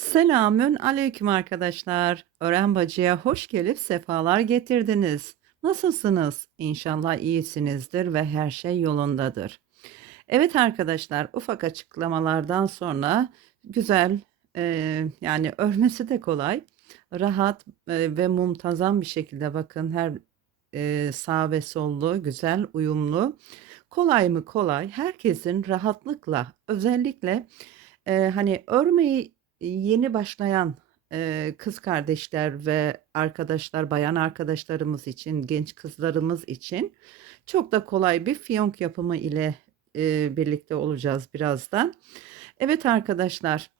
Selamün aleyküm arkadaşlar. Ören Bacı'ya hoş gelip sefalar getirdiniz. Nasılsınız? İnşallah iyisinizdir ve her şey yolundadır. Evet arkadaşlar, ufak açıklamalardan sonra güzel, e, yani örmesi de kolay, rahat e, ve muntazam bir şekilde bakın her e, sağ ve sollu, güzel, uyumlu. Kolay mı kolay? Herkesin rahatlıkla, özellikle e, hani örmeyi yeni başlayan kız kardeşler ve arkadaşlar, bayan arkadaşlarımız için, genç kızlarımız için çok da kolay bir fiyonk yapımı ile birlikte olacağız birazdan. Evet arkadaşlar,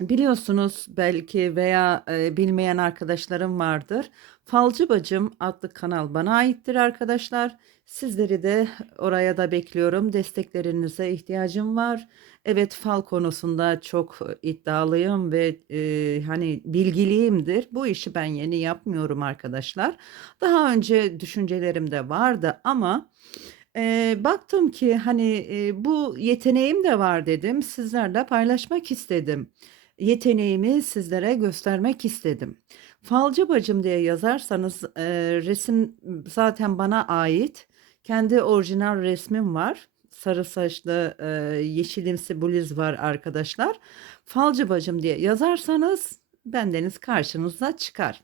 biliyorsunuz belki veya bilmeyen arkadaşlarım vardır. Falcı Bacım adlı kanal bana aittir arkadaşlar. Sizleri de oraya da bekliyorum. Desteklerinize ihtiyacım var. Evet fal konusunda çok iddialıyım ve e, hani bilgiliyimdir. Bu işi ben yeni yapmıyorum arkadaşlar. Daha önce düşüncelerim de vardı ama e, baktım ki hani e, bu yeteneğim de var dedim. Sizlerle paylaşmak istedim. Yeteneğimi sizlere göstermek istedim. Falcı bacım diye yazarsanız e, resim zaten bana ait. Kendi orijinal resmim var. Sarı saçlı e, yeşilimsi bluz var arkadaşlar. Falcı bacım diye yazarsanız bendeniz karşınıza çıkar.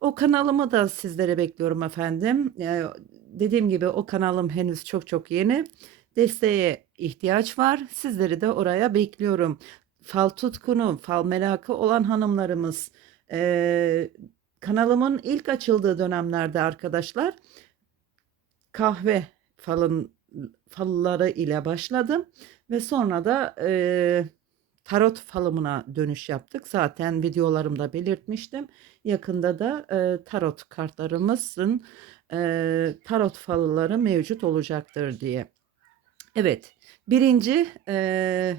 O kanalımı da sizlere bekliyorum efendim. E, dediğim gibi o kanalım henüz çok çok yeni. Desteğe ihtiyaç var. Sizleri de oraya bekliyorum. Fal tutkunu, fal merakı olan hanımlarımız e, kanalımın ilk açıldığı dönemlerde arkadaşlar kahve falın falları ile başladım ve sonra da e, tarot falımına dönüş yaptık. Zaten videolarımda belirtmiştim. Yakında da e, tarot kartlarımızın e, tarot falıları mevcut olacaktır diye. Evet, birinci e,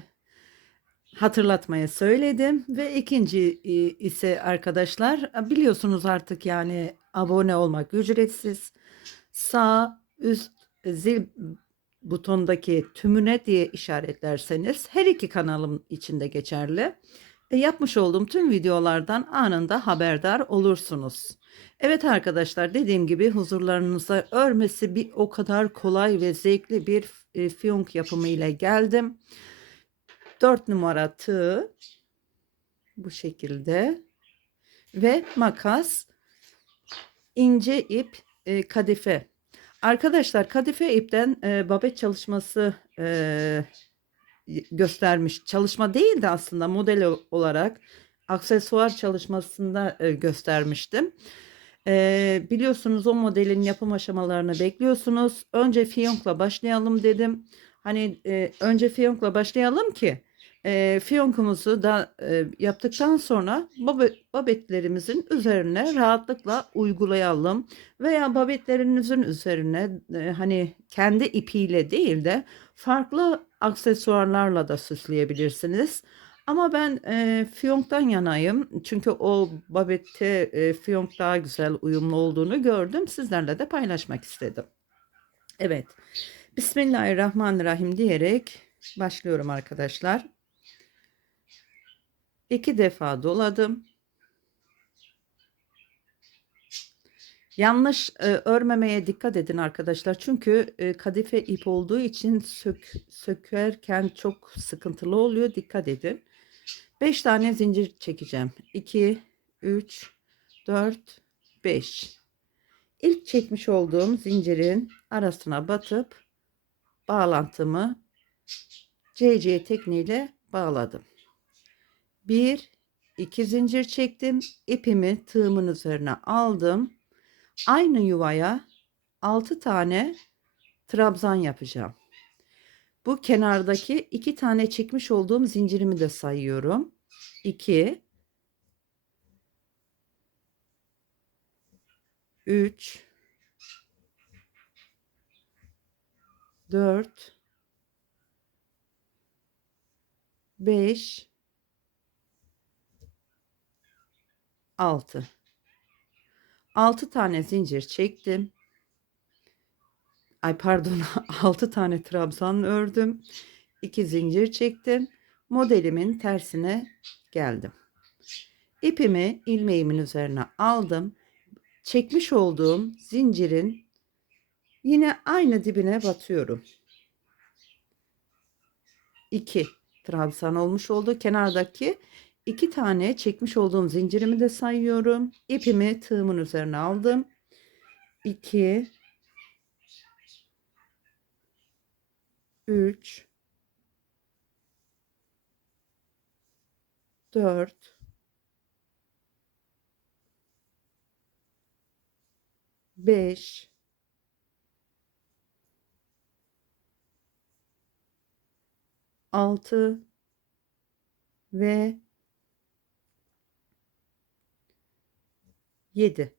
hatırlatmaya söyledim ve ikinci ise arkadaşlar biliyorsunuz artık yani abone olmak ücretsiz. Sağ üst zil butondaki tümüne diye işaretlerseniz her iki kanalım içinde geçerli. E, yapmış olduğum tüm videolardan anında haberdar olursunuz. Evet arkadaşlar dediğim gibi huzurlarınıza örmesi bir o kadar kolay ve zevkli bir e, fiyonk yapımı ile geldim. 4 numara tığ bu şekilde ve makas ince ip e, kadife arkadaşlar kadife ipten e, babet çalışması e, göstermiş. Çalışma değil de aslında model olarak aksesuar çalışmasında e, göstermiştim. E, biliyorsunuz o modelin yapım aşamalarını bekliyorsunuz. Önce fiyonkla başlayalım dedim. Hani e, önce fiyonkla başlayalım ki e, fiyonkumuzu da e, yaptıktan sonra babetlerimizin üzerine rahatlıkla uygulayalım veya babetlerinizin üzerine e, hani kendi ipiyle değil de farklı aksesuarlarla da süsleyebilirsiniz. Ama ben e, fiyonktan yanayım çünkü o babette e, fiyonk daha güzel uyumlu olduğunu gördüm sizlerle de paylaşmak istedim. Evet Bismillahirrahmanirrahim diyerek başlıyorum arkadaşlar. İki defa doladım. Yanlış e, örmemeye dikkat edin arkadaşlar. Çünkü e, kadife ip olduğu için sök, sökerken çok sıkıntılı oluyor. Dikkat edin. 5 tane zincir çekeceğim. 2, 3, 4, 5. İlk çekmiş olduğum zincirin arasına batıp bağlantımı CC tekniğiyle bağladım. Bir, iki zincir çektim. ipimi tığımın üzerine aldım. Aynı yuvaya altı tane trabzan yapacağım. Bu kenardaki iki tane çekmiş olduğum zincirimi de sayıyorum. 2 3 4 5 6 6 tane zincir çektim. Ay pardon 6 tane trabzan ördüm. 2 zincir çektim. Modelimin tersine geldim. İpimi ilmeğimin üzerine aldım. Çekmiş olduğum zincirin yine aynı dibine batıyorum. 2 trabzan olmuş oldu. Kenardaki iki tane çekmiş olduğum zincirimi de sayıyorum. İpimi tığımın üzerine aldım. 2 3 4 5 6 ve 7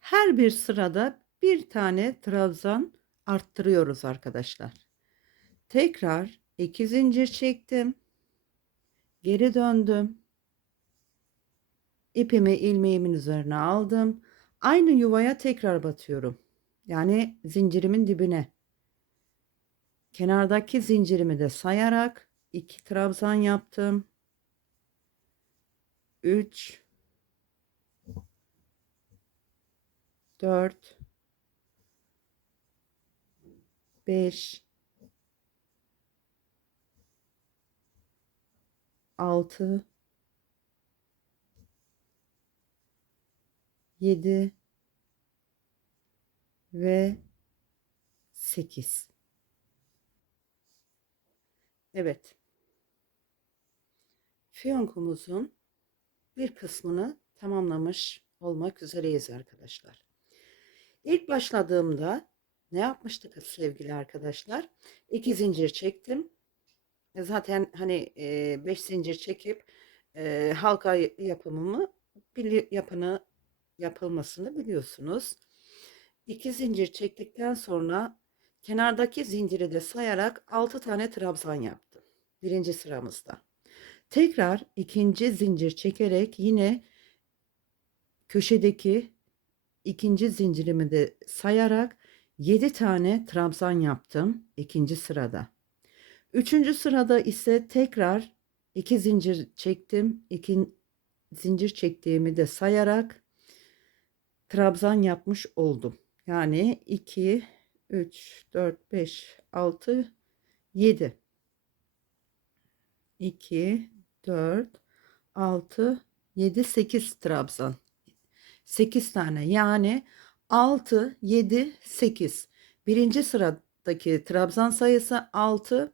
Her bir sırada bir tane trabzan arttırıyoruz arkadaşlar. Tekrar iki zincir çektim. Geri döndüm. İpimi ilmeğimin üzerine aldım. Aynı yuvaya tekrar batıyorum. Yani zincirimin dibine. Kenardaki zincirimi de sayarak iki trabzan yaptım. 3 4 5 6 7 ve 8 Evet. Fiyonkumuzun bir kısmını tamamlamış olmak üzereyiz arkadaşlar. İlk başladığımda ne yapmıştık sevgili arkadaşlar? İki zincir çektim. E, zaten hani e, beş zincir çekip e, halka yapımımı yapını yapılmasını biliyorsunuz. İki zincir çektikten sonra kenardaki zinciri de sayarak 6 tane trabzan yaptım. Birinci sıramızda. Tekrar ikinci zincir çekerek yine köşedeki ikinci zincirimi de sayarak 7 tane trabzan yaptım ikinci sırada. Üçüncü sırada ise tekrar iki zincir çektim. İki zincir çektiğimi de sayarak trabzan yapmış oldum. Yani 2, 3, 4, 5, 6, 7. 2, 4, 6, 7, 8 trabzan. 8 tane yani 6, 7, 8. Birinci sıradaki trabzan sayısı 6.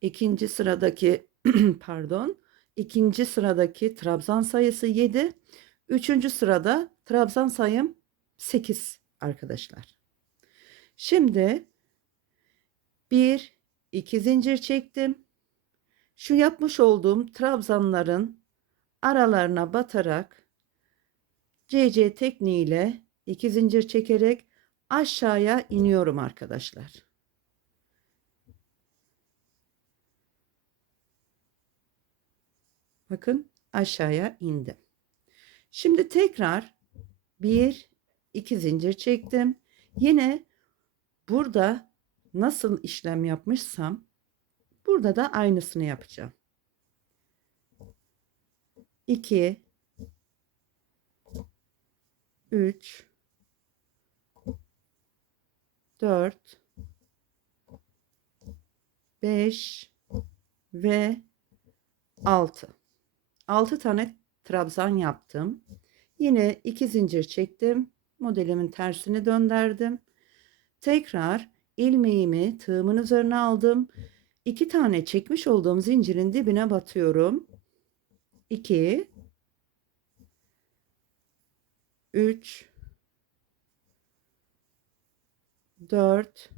ikinci sıradaki pardon ikinci sıradaki trabzan sayısı 7. Üçüncü sırada trabzan sayım 8 arkadaşlar. Şimdi bir iki zincir çektim. Şu yapmış olduğum trabzanların aralarına batarak CC tekniğiyle iki zincir çekerek aşağıya iniyorum arkadaşlar. Bakın aşağıya indim. Şimdi tekrar bir iki zincir çektim. Yine burada nasıl işlem yapmışsam burada da aynısını yapacağım. 2 3 4 5 ve 6 6 tane trabzan yaptım. Yine iki zincir çektim. Modelimin tersini döndürdüm. Tekrar ilmeğimi tığımın üzerine aldım. İki tane çekmiş olduğum zincirin dibine batıyorum. 2 3 4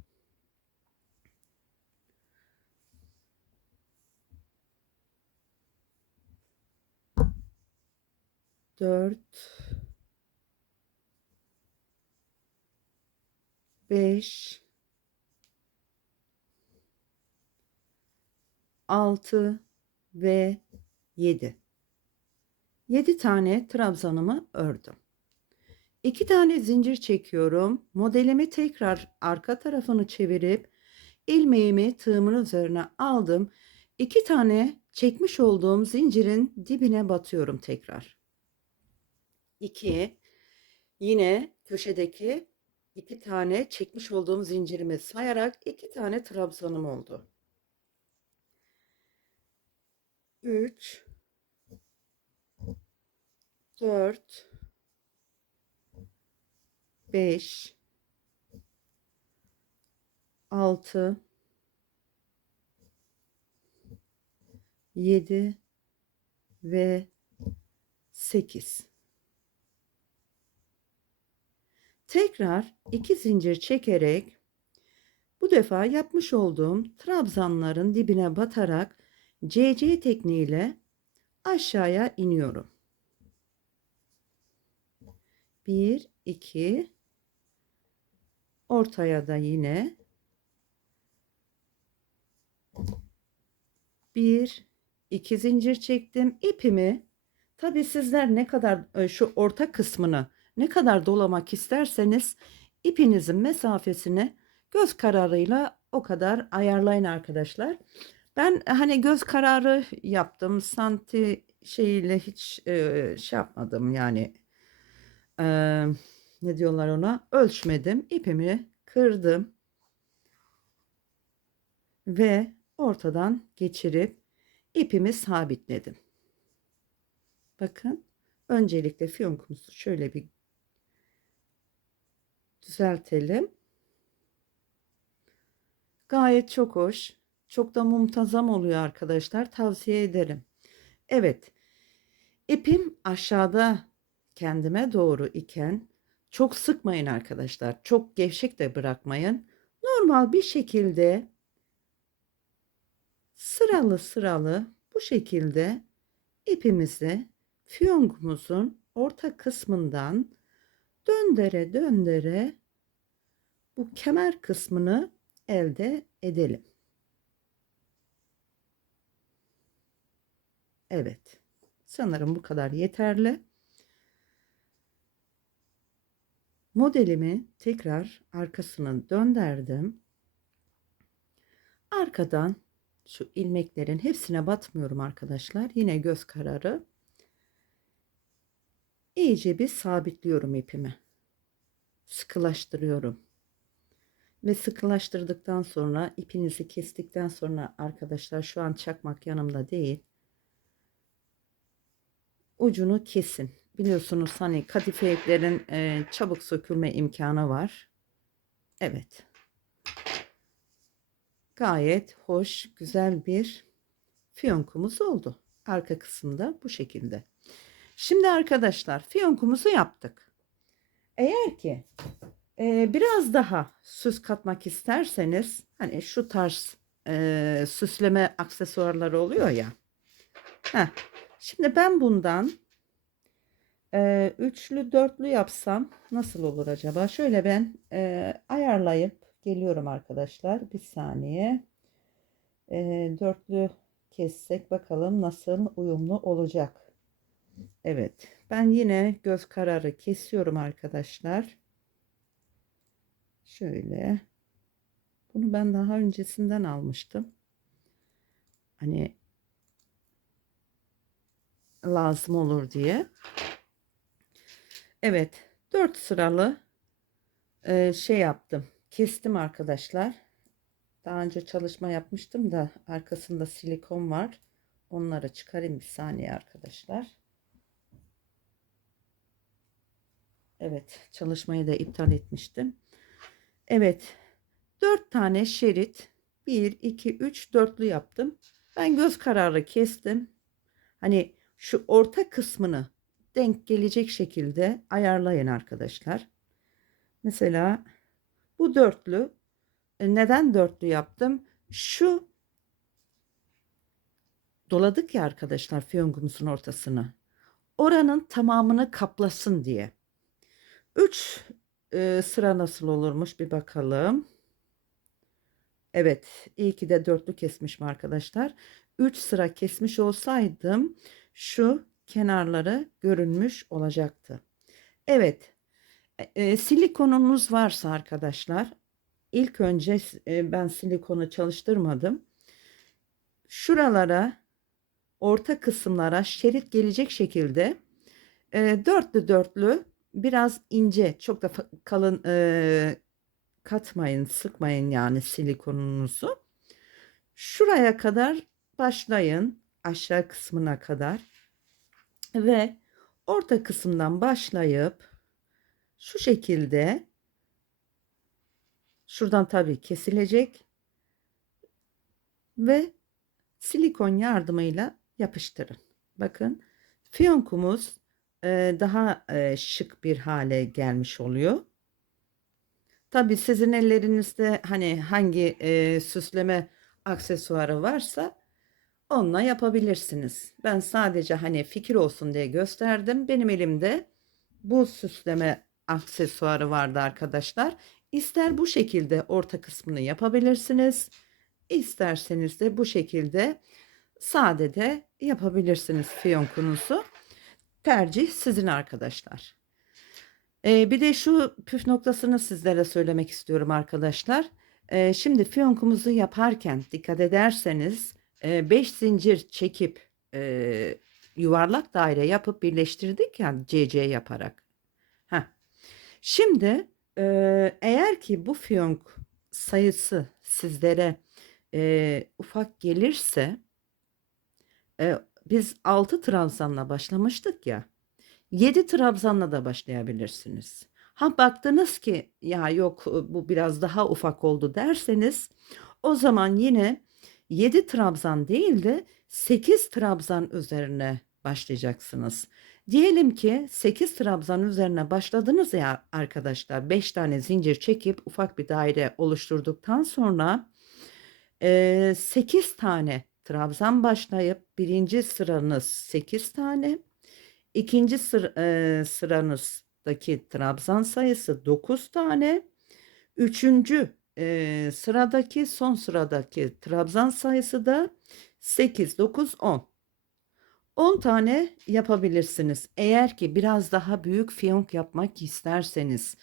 4 5 6 ve 7 7 tane trabzanımı ördüm. 2 tane zincir çekiyorum. Modelimi tekrar arka tarafını çevirip ilmeğimi tığımın üzerine aldım. 2 tane çekmiş olduğum zincirin dibine batıyorum tekrar. 2 yine köşedeki 2 tane çekmiş olduğum zincirimi sayarak 2 tane trabzanım oldu. 3 4 5 6 7 ve 8 Tekrar iki zincir çekerek bu defa yapmış olduğum trabzanların dibine batarak CC tekniğiyle aşağıya iniyorum. 1 2 ortaya da yine 1 2 zincir çektim. İpimi tabi sizler ne kadar e, şu orta kısmını ne kadar dolamak isterseniz ipinizin mesafesini göz kararıyla o kadar ayarlayın arkadaşlar. Ben hani göz kararı yaptım. Santi şeyiyle hiç e, şey yapmadım yani. E, ne diyorlar ona? Ölçmedim. İpimi kırdım. Ve ortadan geçirip ipimi sabitledim. Bakın öncelikle fiyonkumuzu şöyle bir düzeltelim. Gayet çok hoş. Çok da muntazam oluyor arkadaşlar. Tavsiye ederim. Evet. İpim aşağıda kendime doğru iken çok sıkmayın arkadaşlar. Çok gevşek de bırakmayın. Normal bir şekilde sıralı sıralı bu şekilde ipimizi fiyongumuzun orta kısmından döndere döndere bu kemer kısmını elde edelim. Evet. Sanırım bu kadar yeterli. Modelimi tekrar arkasını döndürdüm. Arkadan şu ilmeklerin hepsine batmıyorum arkadaşlar. Yine göz kararı. İyice bir sabitliyorum ipimi. Sıkılaştırıyorum. Ve sıkılaştırdıktan sonra ipinizi kestikten sonra arkadaşlar şu an çakmak yanımda değil. Ucunu kesin. Biliyorsunuz hani kadife iplerin e, çabuk sökülme imkanı var. Evet. Gayet hoş, güzel bir fiyonkumuz oldu. Arka kısımda bu şekilde. Şimdi arkadaşlar fiyonkumuzu yaptık. Eğer ki e, biraz daha süs katmak isterseniz hani şu tarz e, süsleme aksesuarları oluyor ya. Heh, şimdi ben bundan e, üçlü dörtlü yapsam nasıl olur acaba? Şöyle ben e, ayarlayıp geliyorum arkadaşlar. Bir saniye. E, dörtlü kessek bakalım nasıl uyumlu olacak. Evet. Ben yine göz kararı kesiyorum arkadaşlar. Şöyle. Bunu ben daha öncesinden almıştım. Hani lazım olur diye. Evet. 4 sıralı e, şey yaptım. Kestim arkadaşlar. Daha önce çalışma yapmıştım da arkasında silikon var. Onları çıkarayım bir saniye arkadaşlar. Evet çalışmayı da iptal etmiştim. Evet 4 tane şerit 1 2 3 dörtlü yaptım. Ben göz kararı kestim. Hani şu orta kısmını denk gelecek şekilde ayarlayın arkadaşlar. Mesela bu dörtlü e, neden dörtlü yaptım? Şu doladık ya arkadaşlar fiyongumuzun ortasını. Oranın tamamını kaplasın diye. 3 e, sıra nasıl olurmuş bir bakalım. Evet iyi ki de dörtlü kesmişim arkadaşlar. 3 sıra kesmiş olsaydım şu kenarları görünmüş olacaktı. Evet e, e, silikonunuz varsa arkadaşlar ilk önce e, ben silikonu çalıştırmadım. şuralara orta kısımlara şerit gelecek şekilde e, dörtlü dörtlü biraz ince çok da kalın e, katmayın sıkmayın yani silikonunuzu. Şuraya kadar başlayın aşağı kısmına kadar ve orta kısımdan başlayıp şu şekilde şuradan tabii kesilecek ve silikon yardımıyla yapıştırın. Bakın fiyonkumuz e, daha e, şık bir hale gelmiş oluyor. Tabii sizin ellerinizde hani hangi e, süsleme aksesuarı varsa onunla yapabilirsiniz. Ben sadece hani fikir olsun diye gösterdim. Benim elimde bu süsleme aksesuarı vardı arkadaşlar. İster bu şekilde orta kısmını yapabilirsiniz. İsterseniz de bu şekilde sade de yapabilirsiniz fiyonkunuzu. Tercih sizin arkadaşlar. Ee, bir de şu püf noktasını sizlere söylemek istiyorum arkadaşlar. Ee, şimdi fiyonkumuzu yaparken dikkat ederseniz 5 zincir çekip e, yuvarlak daire yapıp birleştirdik ya CC yaparak. Heh. Şimdi e, eğer ki bu fiyonk sayısı sizlere e, ufak gelirse e, biz 6 trabzanla başlamıştık ya. 7 trabzanla da başlayabilirsiniz. Ha baktınız ki ya yok bu biraz daha ufak oldu derseniz o zaman yine 7 trabzan değil de 8 trabzan üzerine başlayacaksınız. Diyelim ki 8 trabzan üzerine başladınız ya arkadaşlar 5 tane zincir çekip ufak bir daire oluşturduktan sonra 8 tane trabzan başlayıp birinci sıranız 8 tane ikinci sır, e, sıranızdaki trabzan sayısı 9 tane üçüncü e, sıradaki son sıradaki trabzan sayısı da 8 9 10 10 tane yapabilirsiniz. Eğer ki biraz daha büyük fiyonk yapmak isterseniz,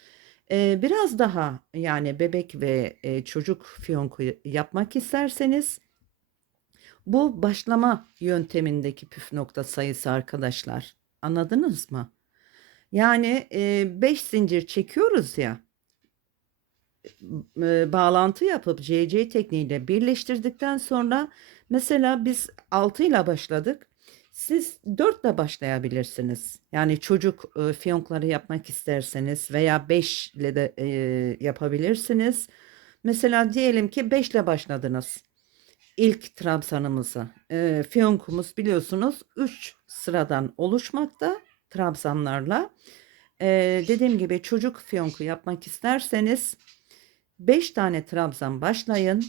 e, biraz daha yani bebek ve e, çocuk fiyonku yapmak isterseniz, bu başlama yöntemindeki püf nokta sayısı arkadaşlar. Anladınız mı? Yani 5 zincir çekiyoruz ya, e, bağlantı yapıp CC tekniğiyle birleştirdikten sonra mesela biz 6 ile başladık. Siz 4 ile başlayabilirsiniz. Yani çocuk e, fiyonkları yapmak isterseniz veya 5 ile de e, yapabilirsiniz. Mesela diyelim ki 5 ile başladınız. İlk trabzanımızı. E, fiyonkumuz biliyorsunuz 3 sıradan oluşmakta trabzanlarla. E, dediğim gibi çocuk fiyonku yapmak isterseniz 5 tane trabzan başlayın.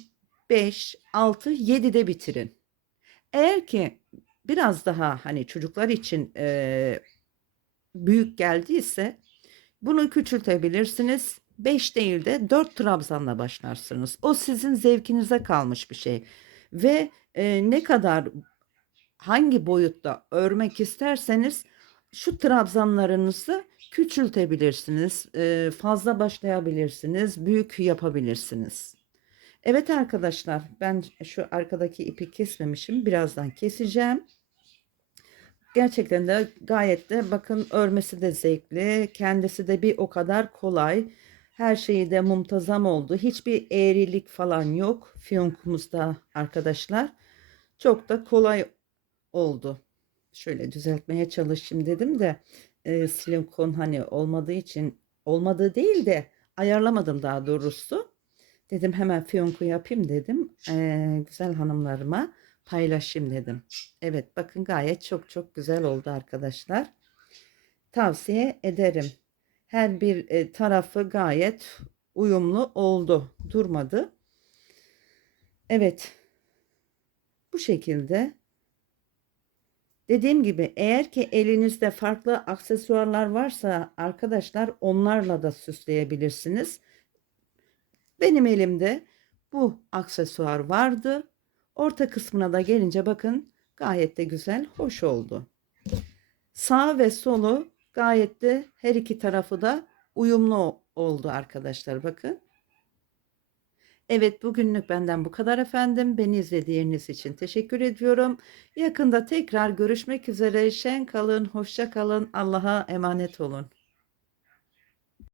5, 6, 7 de bitirin. Eğer ki biraz daha hani çocuklar için e, büyük geldiyse bunu küçültebilirsiniz. 5 değil de 4 trabzanla başlarsınız. O sizin zevkinize kalmış bir şey. Ve e, ne kadar hangi boyutta örmek isterseniz şu trabzanlarınızı küçültebilirsiniz. E, fazla başlayabilirsiniz. Büyük yapabilirsiniz. Evet arkadaşlar ben şu arkadaki ipi kesmemişim. Birazdan keseceğim. Gerçekten de gayet de bakın örmesi de zevkli. Kendisi de bir o kadar kolay. Her şeyi de muntazam oldu. Hiçbir eğrilik falan yok fiyonkumuzda arkadaşlar. Çok da kolay oldu. Şöyle düzeltmeye çalışayım dedim de e, silikon hani olmadığı için olmadığı değil de ayarlamadım daha doğrusu. Dedim hemen fiyonku yapayım dedim. E, güzel hanımlarıma paylaşayım dedim. Evet bakın gayet çok çok güzel oldu arkadaşlar. Tavsiye ederim. Her bir e, tarafı gayet uyumlu oldu. Durmadı. Evet. Bu şekilde. Dediğim gibi eğer ki elinizde farklı aksesuarlar varsa arkadaşlar onlarla da süsleyebilirsiniz. Benim elimde bu aksesuar vardı. Orta kısmına da gelince bakın gayet de güzel, hoş oldu. Sağ ve solu gayet de her iki tarafı da uyumlu oldu arkadaşlar bakın. Evet, bugünlük benden bu kadar efendim. Beni izlediğiniz için teşekkür ediyorum. Yakında tekrar görüşmek üzere. Şen kalın, hoşça kalın. Allah'a emanet olun.